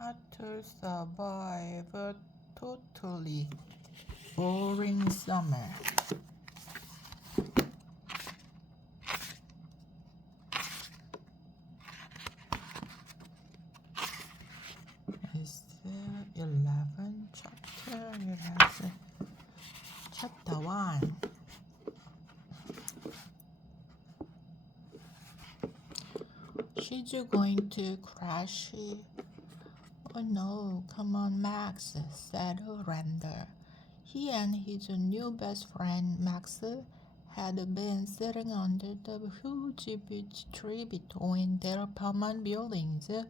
How to survive a totally boring summer. It's 11 chapter. It has chapter 1. She's going to crash. Oh no, come on, Max, said Randall. He and his new best friend, Max, had been sitting under the huge beech tree between their apartment buildings. It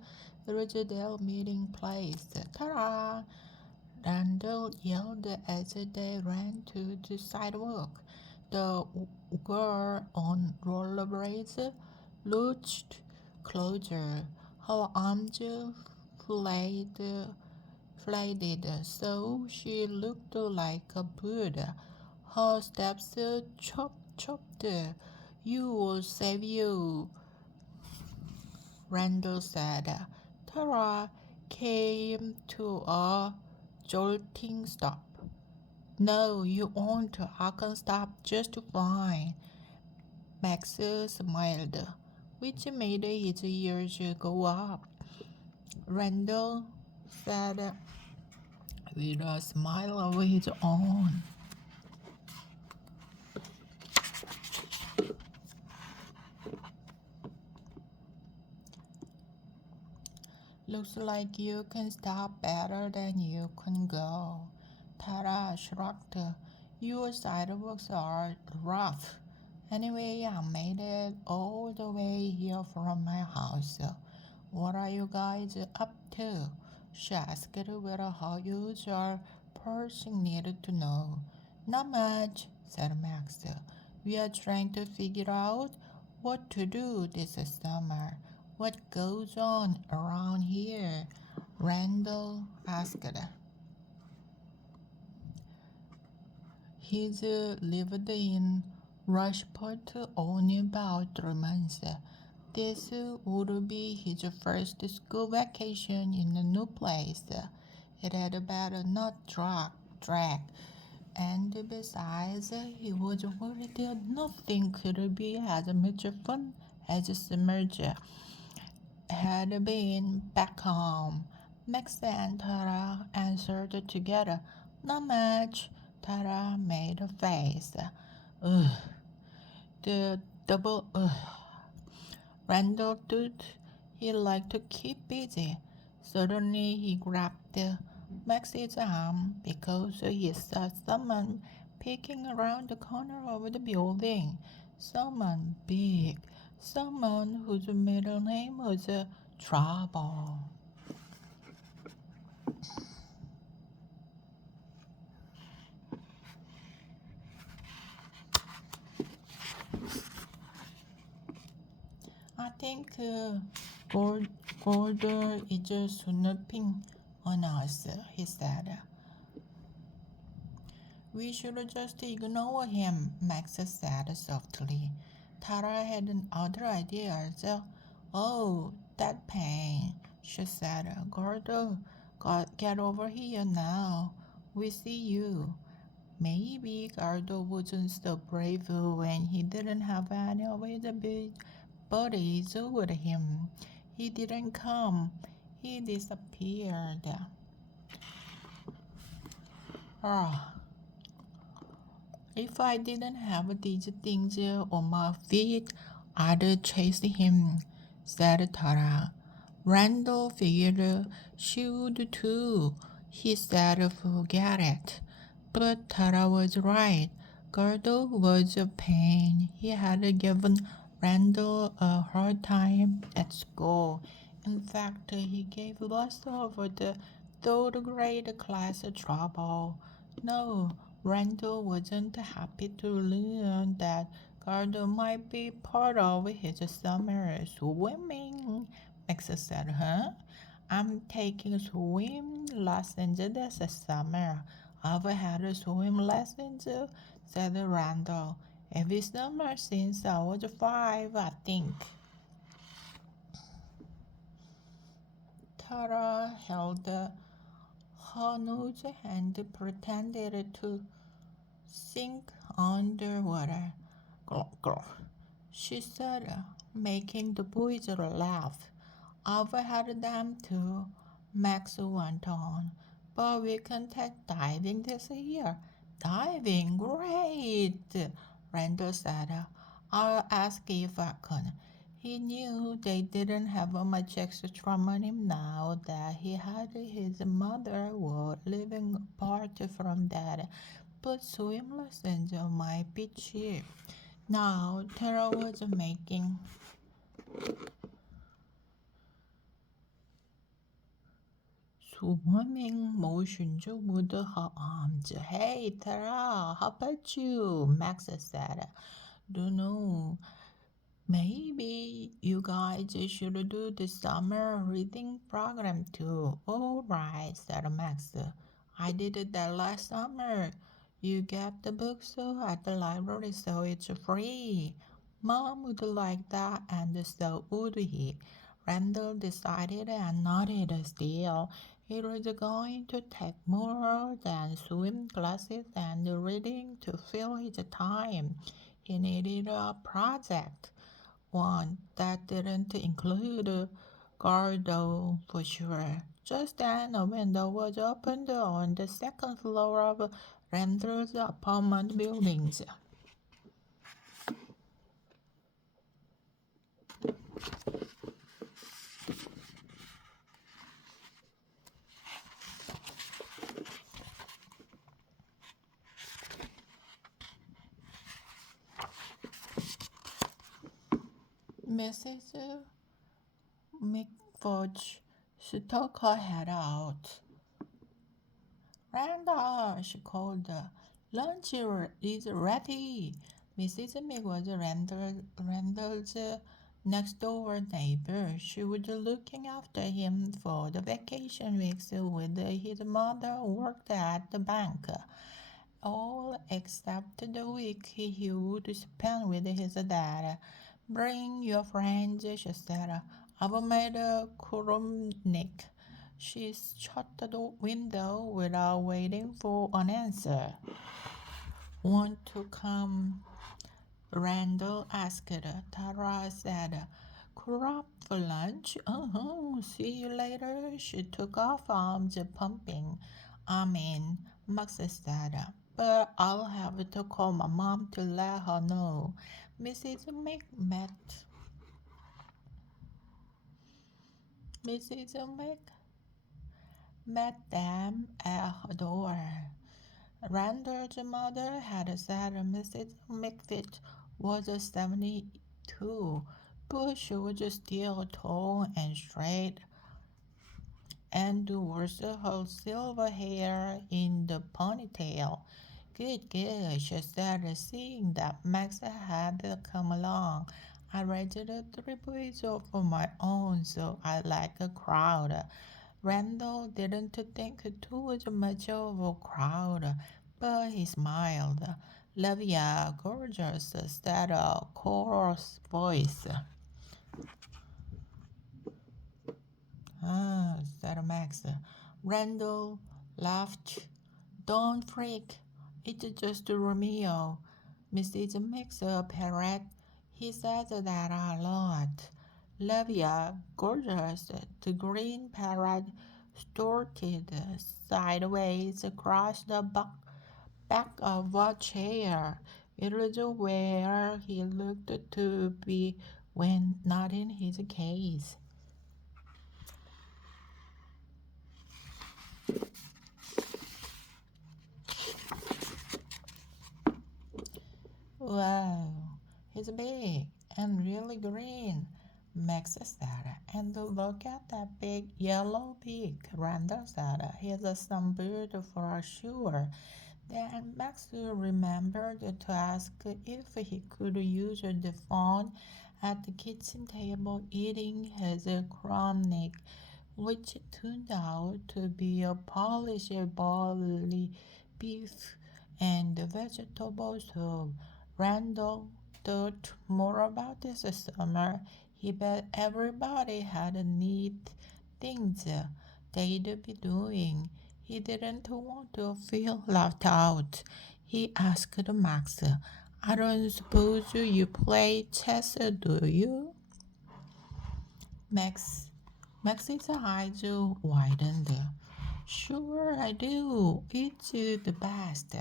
was their meeting place. Ta-da! Randall yelled as they ran to the sidewalk. The girl on rollerblades lurched closer. Her arms flailed so she looked like a bird. Her steps chopped. You will save you, Randall said. Tara came to a jolting stop. No, you won't. I can stop just fine. Max smiled, which made his ears go up. Randall said with a smile of his own. Looks like you can stop better than you can go. Tara shrugged. Your sidewalks are rough. Anyway, I made it all the way here from my house. What are you guys up to? She asked with a huge person needed to know. Not much, said Max. We are trying to figure out what to do this summer. What goes on around here? Randall asked. He's lived in Rushport only about 3 months. This would be his first school vacation in a new place. It had better not drag. And besides, he was worried that nothing could be as much fun as Summe1 had been back home. Max and Tara answered together. Not much. Tara made a face. Ugh. The double ugh. Randall thought he liked to keep busy. Suddenly he grabbed Max's arm because he saw someone peeking around the corner of the building. Someone big. Someone whose middle name was Trouble. I think Gordon is snooping on us, he said. We should just ignore him, Max said softly. Tara had other ideas. Oh, that pain, she said. Gordo, get over here now. We see you. Maybe Gordo wasn't so brave when he didn't have any of his buddies with him. He didn't come. He disappeared. Ah. If I didn't have these things on my feet, I'd chase him, said Tara. Randall figured she would too. He said forget it. But Tara was right. Gordo was a pain. He had given Randall a hard time at school. In fact, he gave lots of the third grade class trouble. No, Randall wasn't happy to learn that Gordo might be part of his summer swimming. Max said, huh? I'm taking swim lessons this summer. I've had swim lessons, said Randall, every summer since I was 5, I think. Tara held her nose and pretended to sink underwater. Glug, glug, she said, making the boys laugh. I've had them too, Max went on. But we can take diving this year. Diving? Great, Randall said. I'll ask if I can. He knew they didn't have much extra money now that he had his mother was living apart from that, but swim lessons might be cheap. Now Tara was making swimming motions with her arms. Hey Tara, how about you? Max said. Don't know. Maybe you guys should do the summer reading program too. All right, said Max. I did it that last summer. You get the books at the library, so it's free. Mom would like that, and so would he. Randall decided and nodded still. It was going to take more than swim classes and reading to fill his time. He needed a project. One that didn't include Gardo for sure. Just then a window was opened on the second floor of Randall's apartment buildings. Mrs. McFudge stuck her head out. Randall, she called, lunch is ready. Mrs. Meg was Randall's next door neighbor. She was looking after him for the vacation weeks with his mother worked at the bank. All except the week he would spend with his dad. Bring your friends, she said. I've made a kurumnik. She shut the window without waiting for an answer. Want to come? Randall asked. Tara said, crop for lunch? See you later. She took off, arms pumping. I'm in, Max said, but I'll have to call my mom to let her know. Mrs. Mrs. met them at her door. Randall's mother had said Mrs. McFit was 72, but she was still tall and straight, and wore her silver hair in the ponytail. Good, good, she said, seeing that Max had come along. I raised three boys of my own, so I like a crowd. Randall didn't think too much of a crowd, but he smiled. Love ya, gorgeous, said a chorus voice. Said Max. Randall laughed. Don't freak. It's just Romeo. Mrs. Mix a parrot. He says that a lot. Love ya, gorgeous. The green parrot started sideways across the back of a chair. It was where he looked to be when not in his case. Wow, he's big and really green, Max said. And look at that big yellow beak, Randall said. He's some bird for sure. Then Max remembered to ask if he could use the phone at the kitchen table eating his chronic, which turned out to be a polished barley beef and vegetable soup. Randall thought more about this summer. He bet everybody had a neat things they'd be doing. He didn't want to feel left out. He asked Max, I don't suppose you play chess, do you? Max Max's eyes widened. Sure I do. It's the best.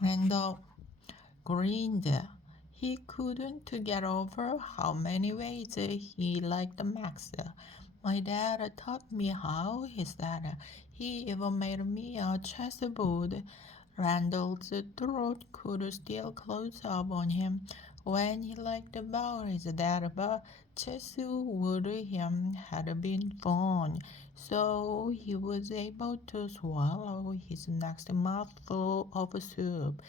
Randall grinned. He couldn't get over how many ways he liked Max. My dad taught me how, he said. He even made me a chessboard. Randall's throat could still close up on him when he liked about his dad, but chess with him had been fun, so he was able to swallow his next mouthful of soup.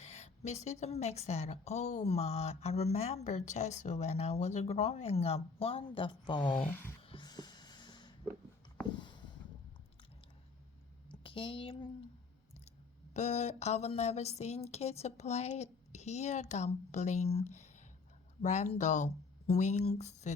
Mrs. Mac said, Oh my, I remember chess when I was growing up. Wonderful game, but I've never seen kids play it here, Dumpling. Randall winced.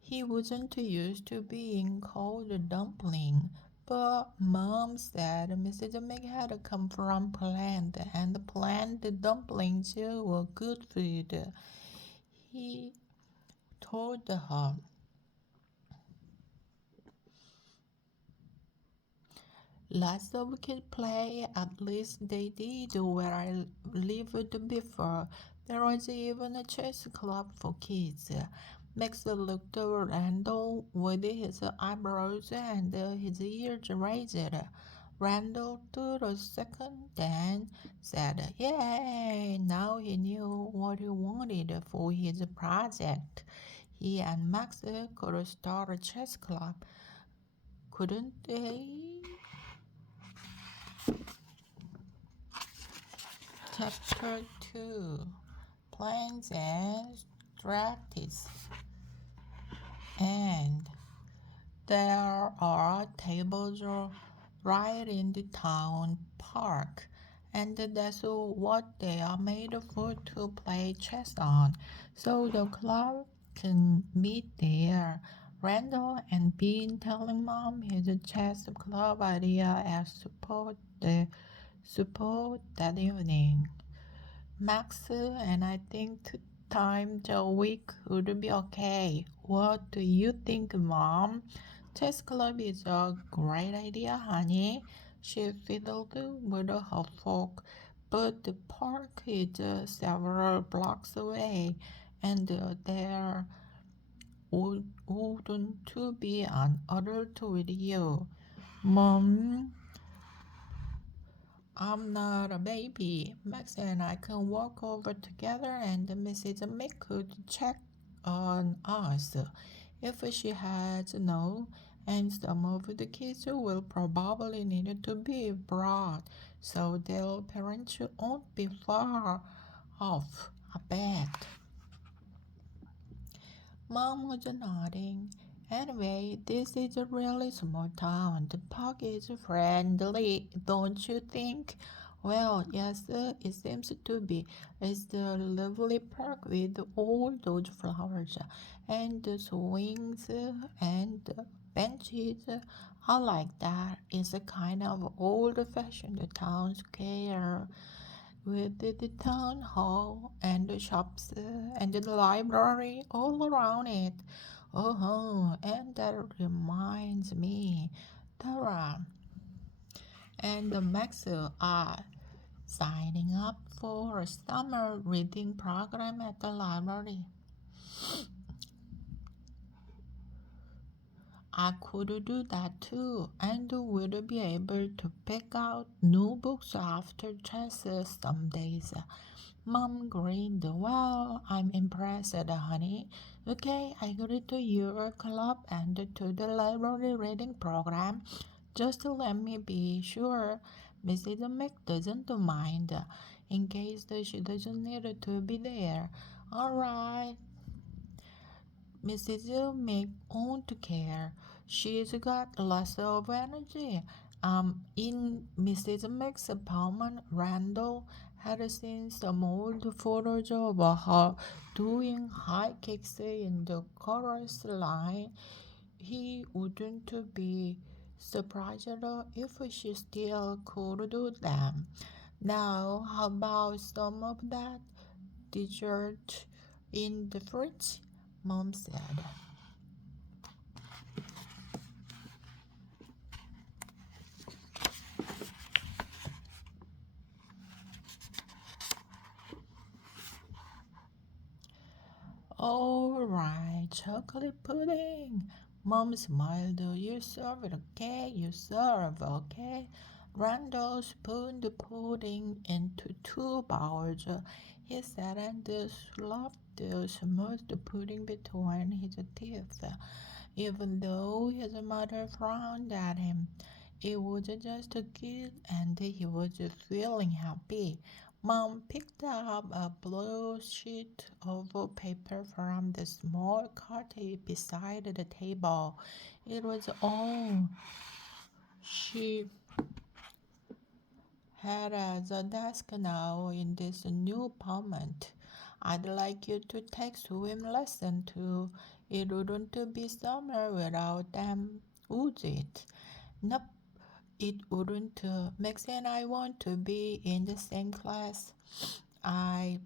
He wasn't used to being called a dumpling, but Mom said Mrs. Meg had come from plant, and plant dumplings were good food. He told her. Lots of kids play, at least they did where I lived before. There was even a chess club for kids. Max looked at Randall with his eyebrows and his ears raised. Randall took a second, then said, Yay! Now he knew what he wanted for his project. He and Max could start a chess club, couldn't they? Chapter 2 Plans and Strategies. And there are tables right in the town park, and that's what they are made for, to play chess on. So the club can meet there. Randall and Bean telling Mom his chess club idea as support that evening. Max and I think 2 times a week would be okay. What do you think, Mom? Chess club is a great idea, honey. She fiddled with her fork, but the park is several blocks away, and there wouldn't be an adult with you. Mom, I'm not a baby. Max and I can walk over together and Mrs. Mick could check on us if she has no, and some of the kids will probably need to be brought, so their parents won't be far off, I bet. Mom was nodding. Anyway, this is a really small town. The park is friendly, don't you think? Well, yes, it seems to be. It's the lovely park with all those flowers and the swings and the benches. I like that. It's a kind of old-fashioned town square with the town hall and the shops and the library all around it. Oh, and that reminds me, Tara and Max are signing up for a summer reading program at the library. I could do that too, and would be able to pick out new books after classes some days. Mom grinned. Well, I'm impressed, honey. Okay, I agree to your club and to the library reading program. Just let me be sure Mrs. Mick doesn't mind, in case she doesn't need to be there. All right. Mrs. Mick won't care. She's got lots of energy. In Mrs. Mick's apartment, Randall had seen some old photos of her doing high kicks in the chorus line. he wouldn't be surprised if she still could do them. Now, how about some of that dessert in the fridge? Mom said. All right, chocolate pudding. Mom smiled. You serve it, okay? You serve, okay? Randall spooned the pudding into two bowls. He sat and slopped the smooth pudding between his teeth. Even though his mother frowned at him, it was just a kid and he was feeling happy. Mom picked up a blue sheet of paper from the small cot beside the table. It was all she had as a desk now in this new apartment. I'd like you to take swim lesson too. It wouldn't be summer without them, would it? Nope, it wouldn't. Max and I want to be in the same class. I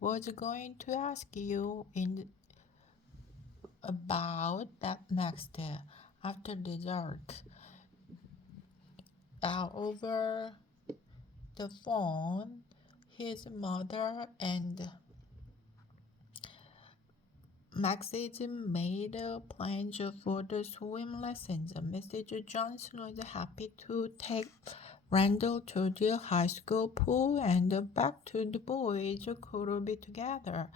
was going to ask you about that next after dessert. Over the phone, his mother and Max's made plans for the swim lessons. Mrs. Johnson was happy to take Randall to the high school pool and back to the boys could be together.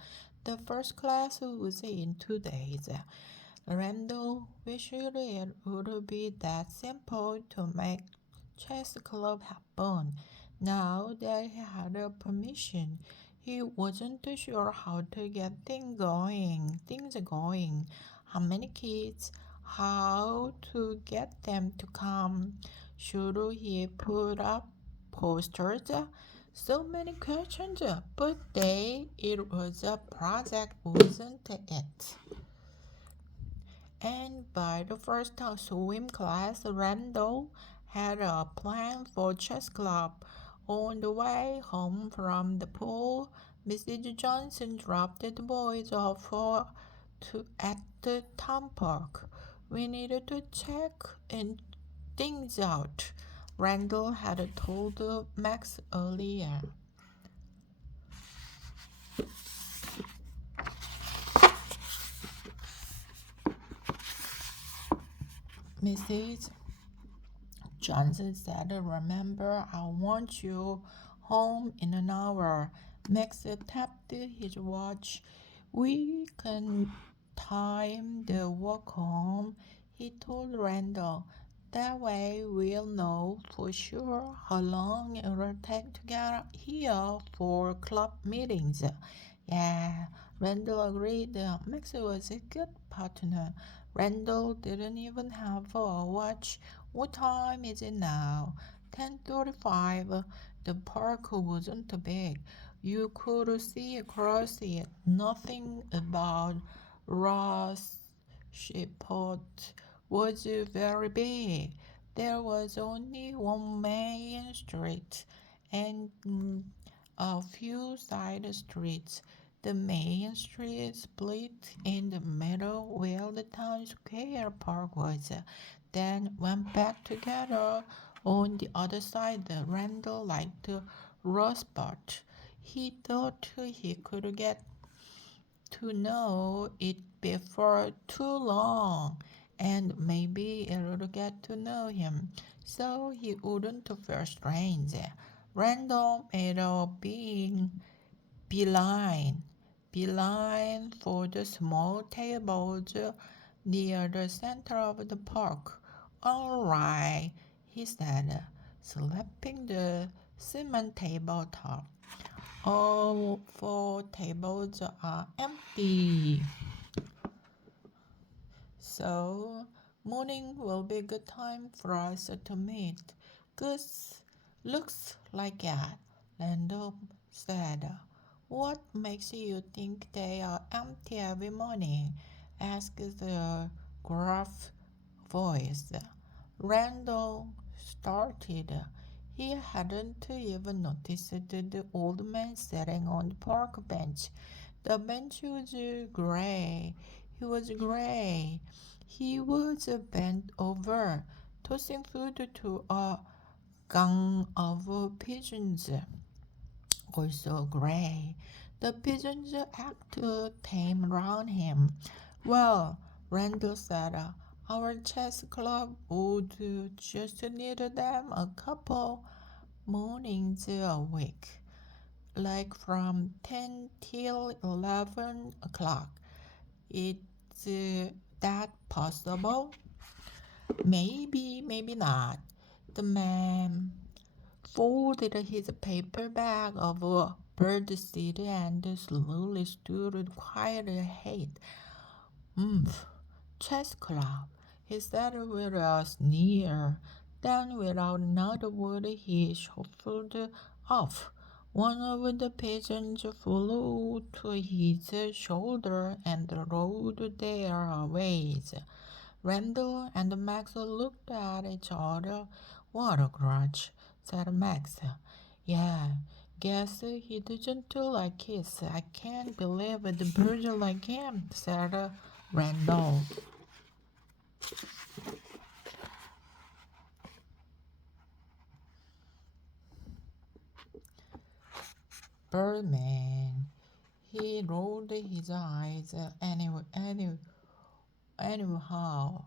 The first class was in 2 days. Randall wished it would be that simple to make chess club happen. Now that he had a permission, he wasn't sure how to get things going. How many kids? How to get them to come? Should he put up posters? So many questions, but it was a project, wasn't it? And by the first swim class, Randall had a plan for chess club. On the way home from the pool, Mrs. Johnson dropped the boys off at the town park. We needed to check and things out, Randall had told Max earlier. Mrs. Johnson said, remember, I want you home in an hour. Max tapped his watch. We can time the walk home, he told Randall. That way we'll know for sure how long it will take to get here for club meetings. Yeah, Randall agreed. Max was a good partner. Randall didn't even have a watch. What time is it now? 10:35. The park wasn't big. You could see across it. Nothing about Ross Shepard was very big. There was only one main street and a few side streets. The main street split in the middle where the town square park was, then went back together on the other side. Randall liked Rosebud. He thought he could get to know it before too long, and maybe it would get to know him, so he wouldn't feel strange. Randall made a beeline, beeline for the small tables near the center of the park. All right, he said, slapping the cement tabletop. All four tables are empty. So, morning will be a good time for us to meet. Good looks like it, Lando said. What makes you think they are empty every morning? asked the gruff voice. Randall started. He hadn't even noticed the old man sitting on the park bench. The bench was gray. He was gray. He was bent over, tossing food to a gang of pigeons, also gray. The pigeons acted tame around him. Well, Randall said, our chess club would just need them a couple mornings a week, like from 10 till 11 o'clock. It's that possible? Maybe, maybe not. The man folded his paper bag of birdseed and slowly stood quiet ahead. Umph, chess club, he said with a sneer. Then, without another word, he shuffled off. One of the pigeons flew to his shoulder and rolled their ways. Randall and Max looked at each other. What a grudge, said Max. Yeah, guess he doesn't like kids. I can't believe the birds like him, said Randall. Birdman. He rolled his eyes. Anyhow,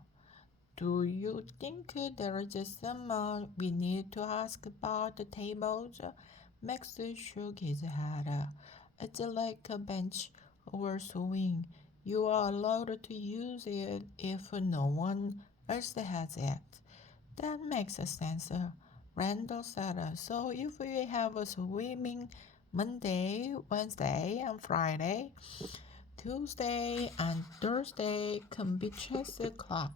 do you think there is someone we need to ask about the tables? Max shook his head. It's like a bench or swing. You are allowed to use it if no one else has it. That makes sense. Randall said, so if we have a swimming Monday, Wednesday, and Friday, Tuesday and Thursday can be chess club.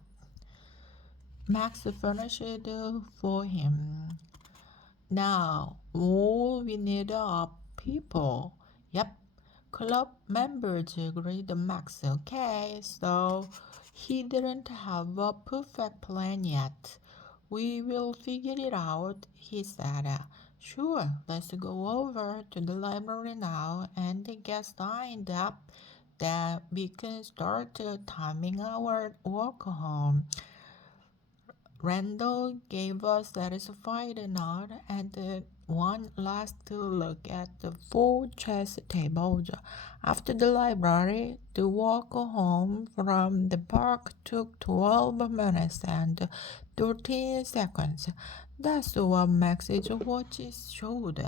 Max furnished for him. Now, all we need are people. Yep, club members agreed Max. Okay, so he didn't have a perfect plan yet. We will figure it out, he said. Sure, let's go over to the library now and get signed up. Then we can start timing our walk home. Randall gave a satisfied nod and one last look at the four chess tables. After the library, the walk home from the park took 12 minutes and 13 seconds. That's what Max's watch showed.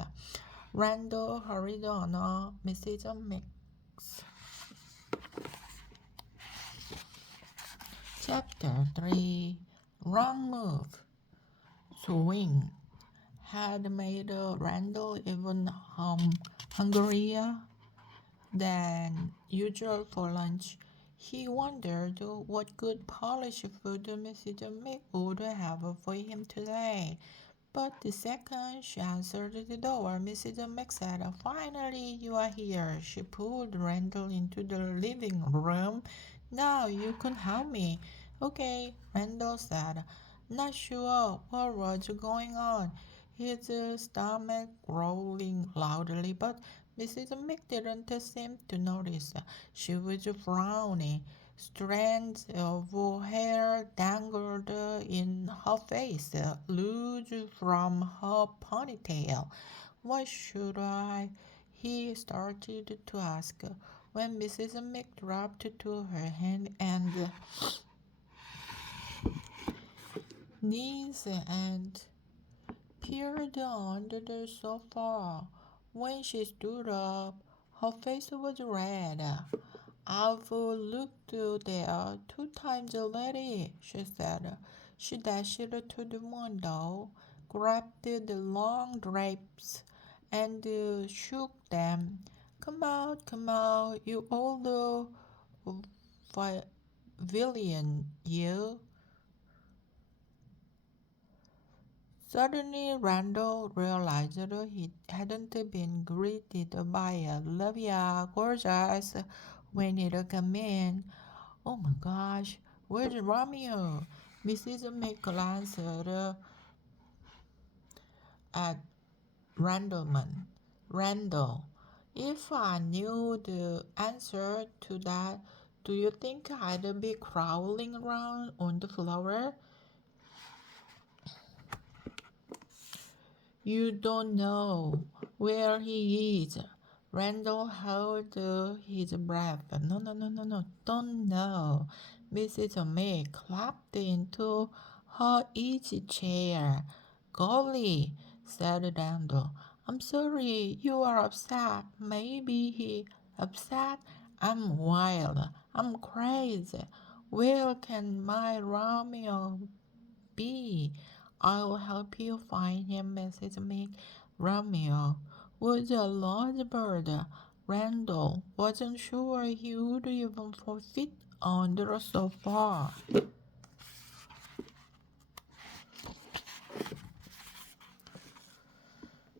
Randall hurried on, Mrs. Mix. Chapter 3 Wrong Move Swing had made Randall even hungrier than usual for lunch. He wondered what good Polish food Mrs. Mick would have for him today. But the second she answered the door, Mrs. Mick said, finally, you are here. She pulled Randall into the living room. Now you can help me. Okay, Randall said, not sure what was going on. His stomach growling loudly, but Mrs. Mick didn't seem to notice. She was frowning. Strands of hair dangled in her face, loose from her ponytail. What should I? He started to ask when Mrs. Mick dropped to her hand and knees and peered under the sofa. When she stood up, her face was red. I've looked there 2 times already, she said. She dashed to the window, grabbed the long drapes, and shook them. Come out, you old villain, you. Suddenly, Randall realized he hadn't been greeted by Olivia Gorgeous when it came in. Oh my gosh, where's Romeo? Mrs. Mick glanced at Randleman. Randall, if I knew the answer to that, do you think I'd be crawling around on the floor? You don't know where he is. Randall held his breath. No, no, no, no, no, don't know. Mrs. May clapped into her easy chair. Golly, said Randall. I'm sorry you are upset. Maybe he upset. I'm wild. I'm crazy. Where can my Romeo be? I'll help you find him, Mrs. Mick. Romeo was a large bird. Randall wasn't sure he would even fit under the sofa.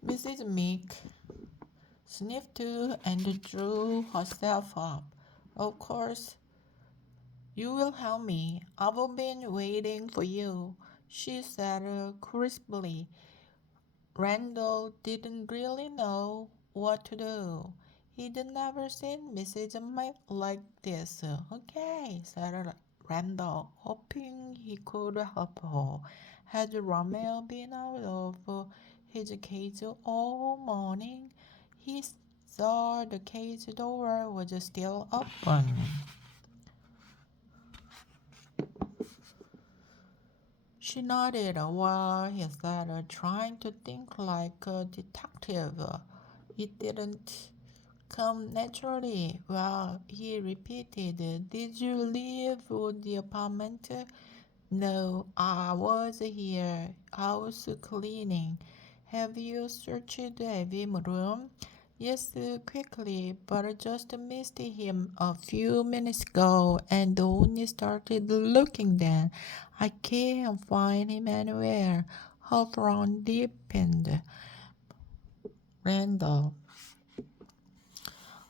Mrs. Mick sniffed and drew herself up. Of course, you will help me. I've been waiting for you, she said crisply. Randall didn't really know what to do. He'd never seen Mrs. Mike like this. Okay, said Randall, hoping he could help her. Had Romeo been out of his cage all morning? He saw the cage door was still open. She nodded while he said, trying to think like a detective. It didn't come naturally. Well, he repeated, did you leave the apartment? No, I was here. House cleaning. Have you searched every room? Yes, quickly, but I just missed him a few minutes ago and only started looking then. I can't find him anywhere. Her frown deepened. Randall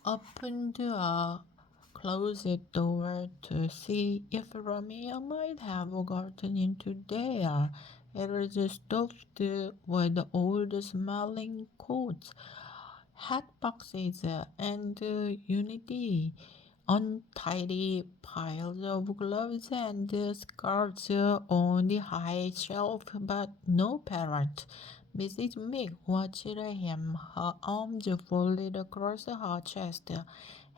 opened a closet door to see if Romeo might have gotten into there. It was stuffed with old smelling coats, hat boxes, and unity. Untidy piles of gloves and scarves on the high shelf, but no parrot. Mrs. Mick watched him, her arms folded across her chest.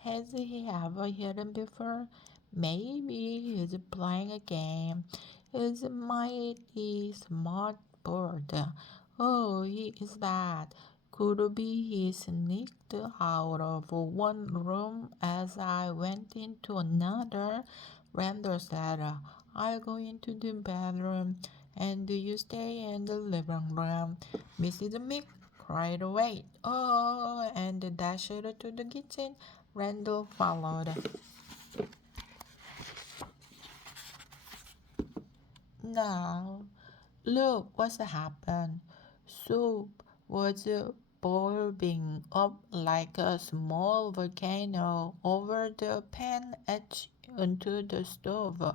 Has he ever hidden before? Maybe he's playing a game. He's a mighty smart bird. Oh, he is that. Could be he sneaked out of one room as I went into another. Randall said, I'll go into the bedroom and you stay in the living room. Mrs. Mick cried, wait, oh, and dashed to the kitchen. Randall followed. Now, look what's happened. Soup was boiling up like a small volcano over the pan edge onto the stove.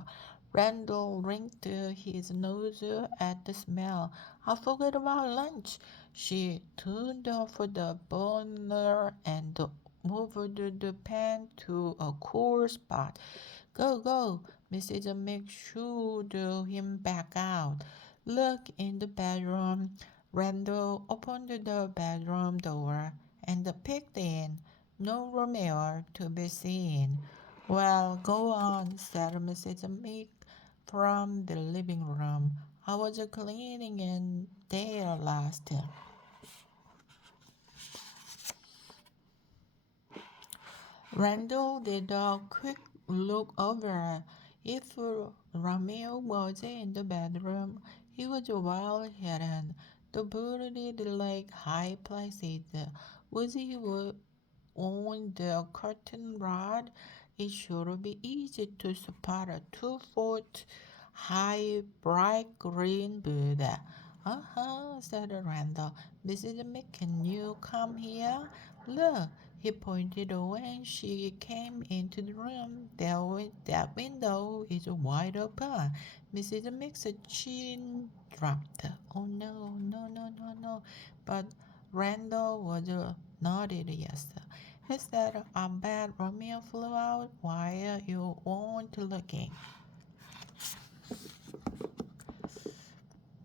Randall wrinked his nose at the smell. I forgot about lunch. She turned off the burner and moved the pan to a cool spot. Go, go, Mrs. Mick shooed him back out. Look in the bedroom. Randall opened the bedroom door and peeked in. No Romeo to be seen. Well, go on, said Mrs. Mick from the living room. I was cleaning in there last. Randall did a quick look over. If Romeo was in the bedroom, he was well hidden. The bird did like high places. Was he on the curtain rod? It should be easy to spot a 2 foot high bright green bird. Uh-huh, said Randall. Mrs. Mick, can you come here? Look, He pointed when she came into the room. That window is wide open. Mrs. Mix's chin dropped. Oh no, no, no, no, no. But Randall was nodded yes. He said, I bet Romeo flew out while you weren't looking.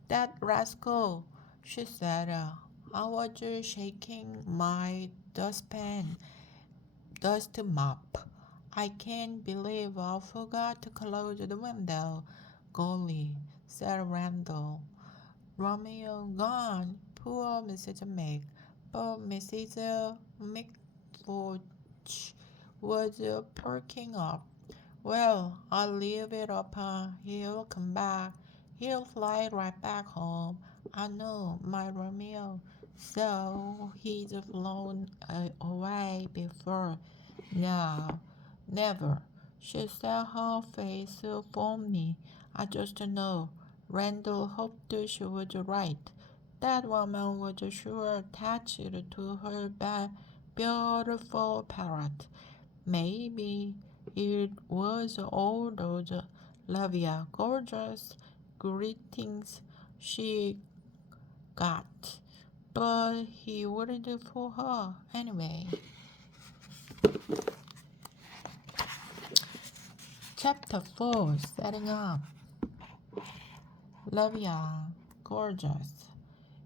That rascal, she said. I was shaking my dust mop. I can't believe I forgot to close the window. Golly, said Randall. Romeo gone. Poor Mrs. Meg. But Mrs. McForge was perking up. Well, I'll leave it up. He'll come back. He'll fly right back home. I know, my Romeo. So he's flown away before. No, never. She said, her face foamy. I just know. Randall hoped she was right. That woman was sure attached to her beautiful parrot. Maybe it was all those lovely, gorgeous greetings she got, but he wouldn't do for her anyway. Chapter 4 Setting Up. Lovia, gorgeous.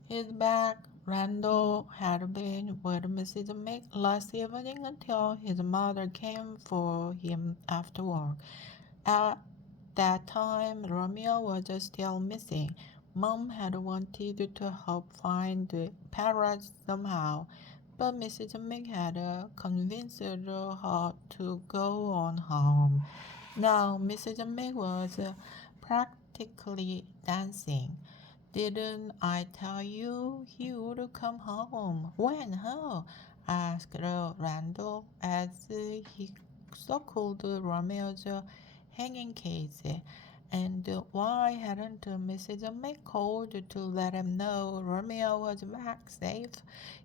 His back, Randall had been with Mrs. Mick last evening until his mother came for him after work. At that time, Romeo was still missing. Mom had wanted to help find the parrot somehow, but Mrs. Mick had convinced her to go on home. Now Mrs. Mick was practically dancing. Didn't I tell you he would come home? When? How? Asked Randall as he circled Romeo's hanging case. And why hadn't Mrs. Mick called to let him know Romeo was back safe?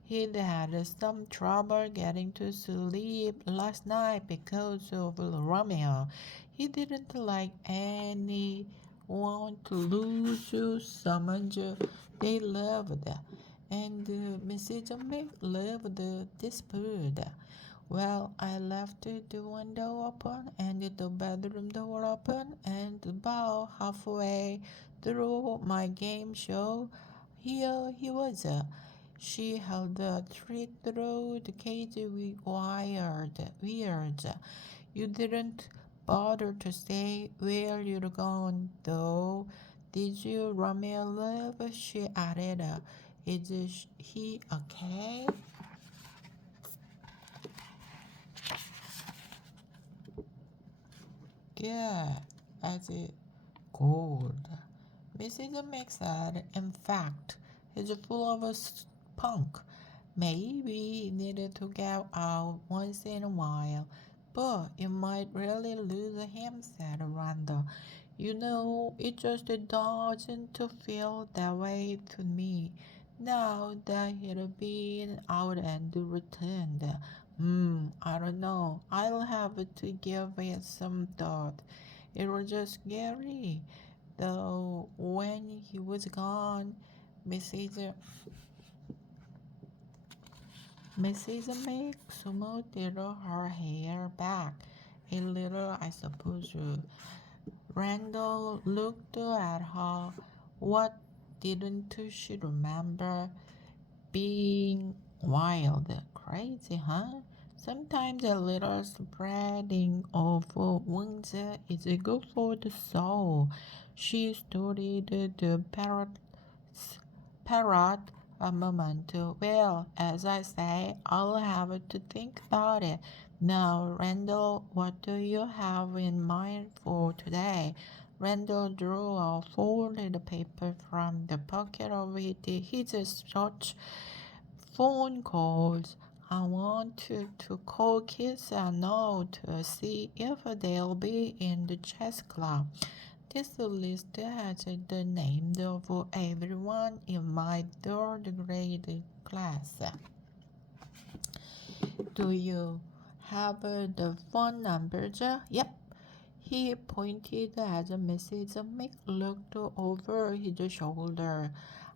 He'd had some trouble getting to sleep last night because of Romeo. He didn't like anyone to lose someone they loved, and Mrs. Mick loved this bird. Well, I left the window open and the bedroom door open, and about halfway through my game show, here he was. She held the treat through the cage weird. You didn't bother to say where you'd gone, though. Did you, Romeo love? She added. Is he okay? Yeah, as it gold. Mrs. Mick said, in fact, he's full of a spunk. Maybe he needed to get out once in a while, but you might really lose him, said Randall. You know, it just doesn't feel that way to me. Now that he'd been out and returned. I don't know. I'll have to give it some thought. It was just scary. Though when he was gone, Mrs. Mrs. Mick smoothed her hair back a little, I suppose. Randall looked at her. What didn't she remember? Being wild, crazy, huh? Sometimes a little spreading of wings is good for the soul. She studied the parrot a moment. Well, as I say, I'll have to think about it. Now, Randall, what do you have in mind for today? Randall drew a folded paper from the pocket of his shirt. Phone calls. I want to call kids and know to see if they'll be in the chess club. This list has the names of everyone in my third grade class. Do you have the phone numbers? Yep. He pointed as Mrs. Mick looked over his shoulder.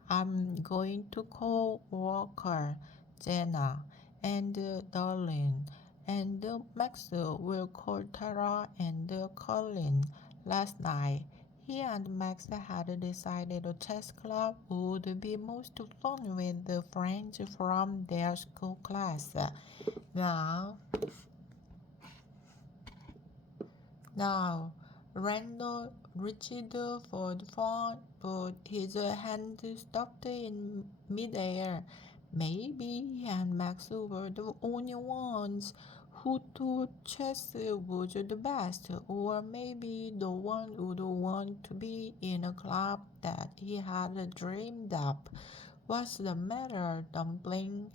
I'm going to call Walker, Jenna, and Darlene, and Max will call Tara and Colin. Last night, he and Max had decided a chess club would be most fun with the friends from their school class. Now, Now, Randall reached for the phone, but his hand stopped in midair. Maybe he and Max were the only ones who thought chess was the best, or maybe the one would want to be in a club that he had dreamed up. What's the matter, Dumpling?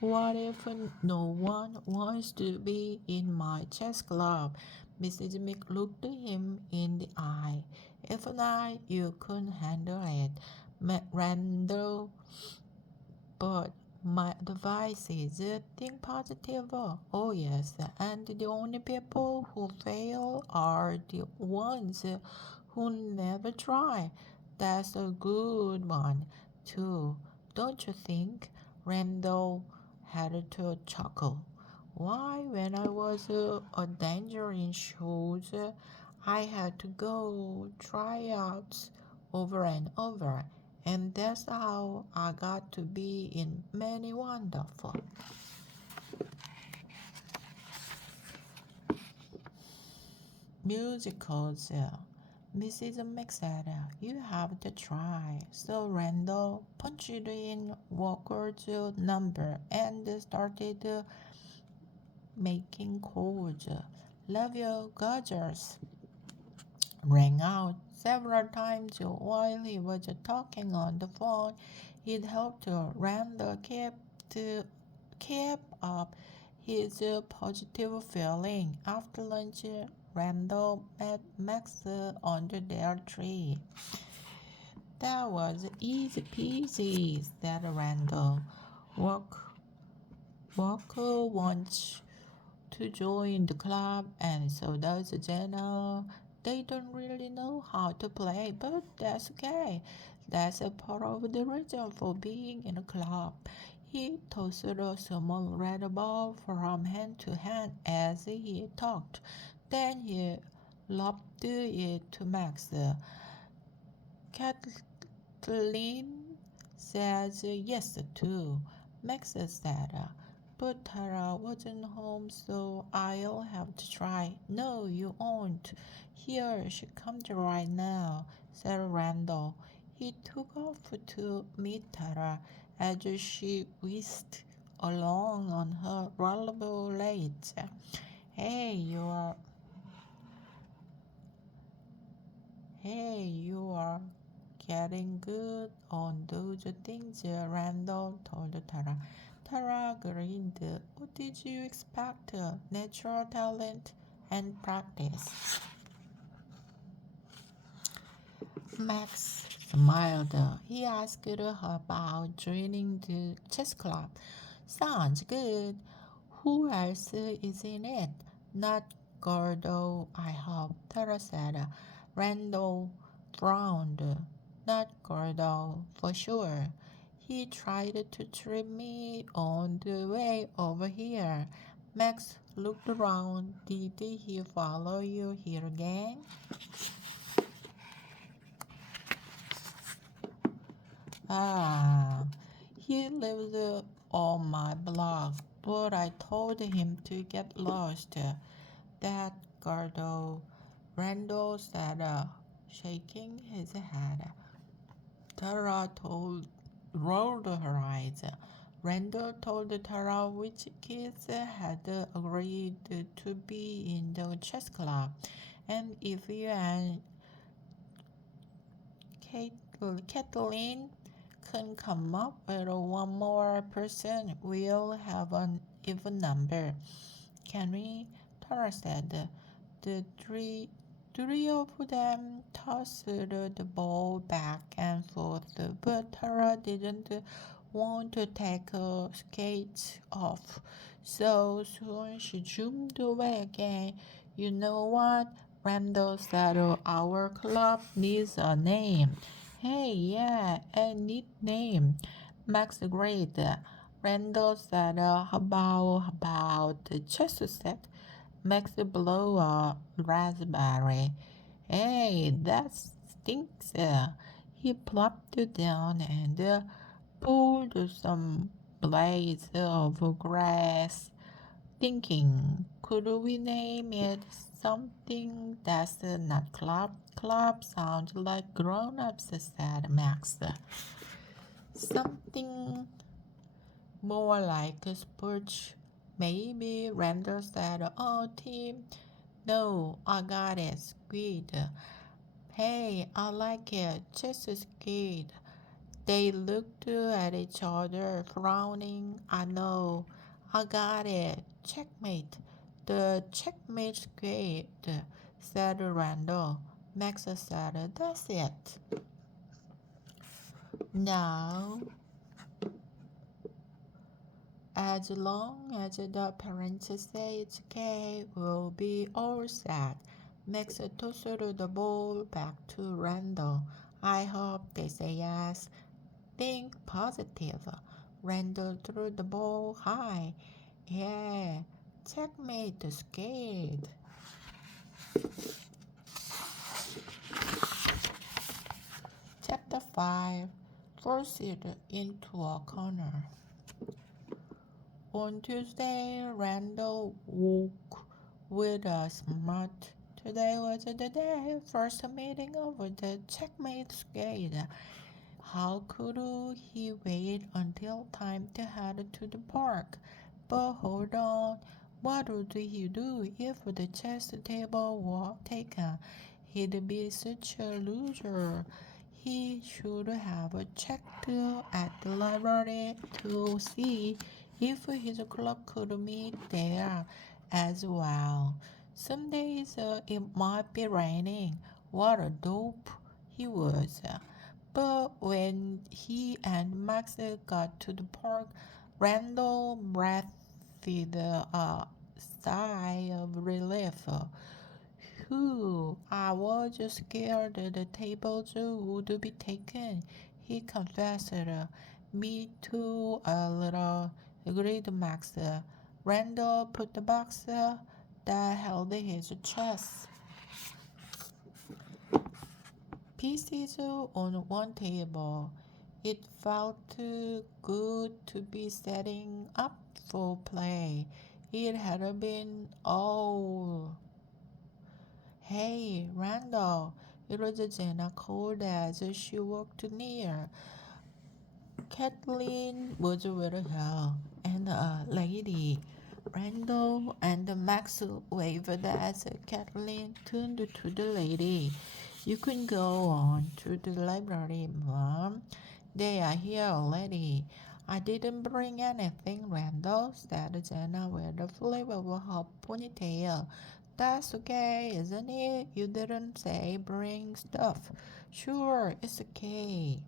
What if no one wants to be in my chess club? Mrs. Mick looked him in the eye. If not, you couldn't handle it, Randall. But my advice is think positive. Oh yes, and the only people who fail are the ones who never try. That's a good one, too, don't you think? Randall had to chuckle. Why, when I was a danger in shows, I had to go tryouts over and over, and that's how I got to be in many wonderful musicals. Mrs. Mick said, you have to try. So Randall punched in Walker's number and started making calls. Love you, Godgers. Rang out several times while he was talking on the phone. It helped Randall keep up his positive feeling. After lunch, Randall met Max under their tree. That was easy peasy, said Randall. Walker wants to join the club, and so does Jenna. They don't really know how to play, but that's okay. That's a part of the reason for being in a club. He tossed a small red ball from hand to hand as he talked. Then he lobbed it to Max. Kathleen says yes too. Max said, but Tara wasn't home, so I'll have to try. No, you won't. Here, she comes right now, said Randall. He took off to meet Tara as she whisked along on her rollerblades. Hey, you are getting good on those things, Randall told Tara. Tara grinned. What did you expect? Natural talent and practice. Max smiled. He asked her about joining the chess club. Sounds good. Who else is in it? Not Gordo, I hope, Tara said. Randall frowned. Not Gordo, for sure. He tried to trip me on the way over here. Max looked around. Did he follow you here again? Ah, he lives on my block, but I told him to get lost. That Gordo, Randall said, shaking his head. Tara rolled her eyes. Randall told Tara which kids had agreed to be in the chess club, and if you and Kathleen can come up with one more person, we'll have an even number. Can we? Tara said. The three of them tossed the ball back and forth, but Tara didn't want to take her skates off. So soon she zoomed away again. You know what? Randall said our club needs a name. Hey, yeah, a neat name. Max agreed. Randall said, how about Chester said, Max blow a raspberry. Hey, that stinks. He plopped it down and pulled some blades of grass, thinking, could we name it something that's not club? Club sounds like grown-ups, said Max. Something more like a sports. Maybe Randall said, oh, team. No, I got it, Squid. Hey, I like it, just a Squid. They looked at each other, frowning. I know. I got it. Checkmate. The checkmate squid, said Randall. Max said, that's it. Now, as long as the parents say it's okay, we'll be all set. Max tossed the ball back to Randall. I hope they say yes. Think positive. Randall threw the ball high. Yeah, checkmate scared. Chapter 5, Forced into a corner. On Tuesday, Randall woke with a smart. Today was the day, first meeting of the checkmate skate. How could he wait until time to head to the park? But hold on, what would he do if the chess table were taken? He'd be such a loser. He should have checked at the library to see if his club could meet there as well. Some days it might be raining. What a dope he was. But when he and Max got to the park, Randall breathed a sigh of relief. Whew, I was just scared the tables would be taken, he confessed. Me too, a little, agreed Max. Randall put the box that held his chest pieces on one table. It felt good to be setting up for play. It had been all. Hey, Randall, it was Jenna called as she walked near. Kathleen was with her, and a lady. Randall and Max waved as Kathleen turned to the lady. You can go on to the library, Mom. They are here already. I didn't bring anything, Randall, said Jenna with a flip of her ponytail. That's okay, isn't it? You didn't say bring stuff. Sure, it's okay.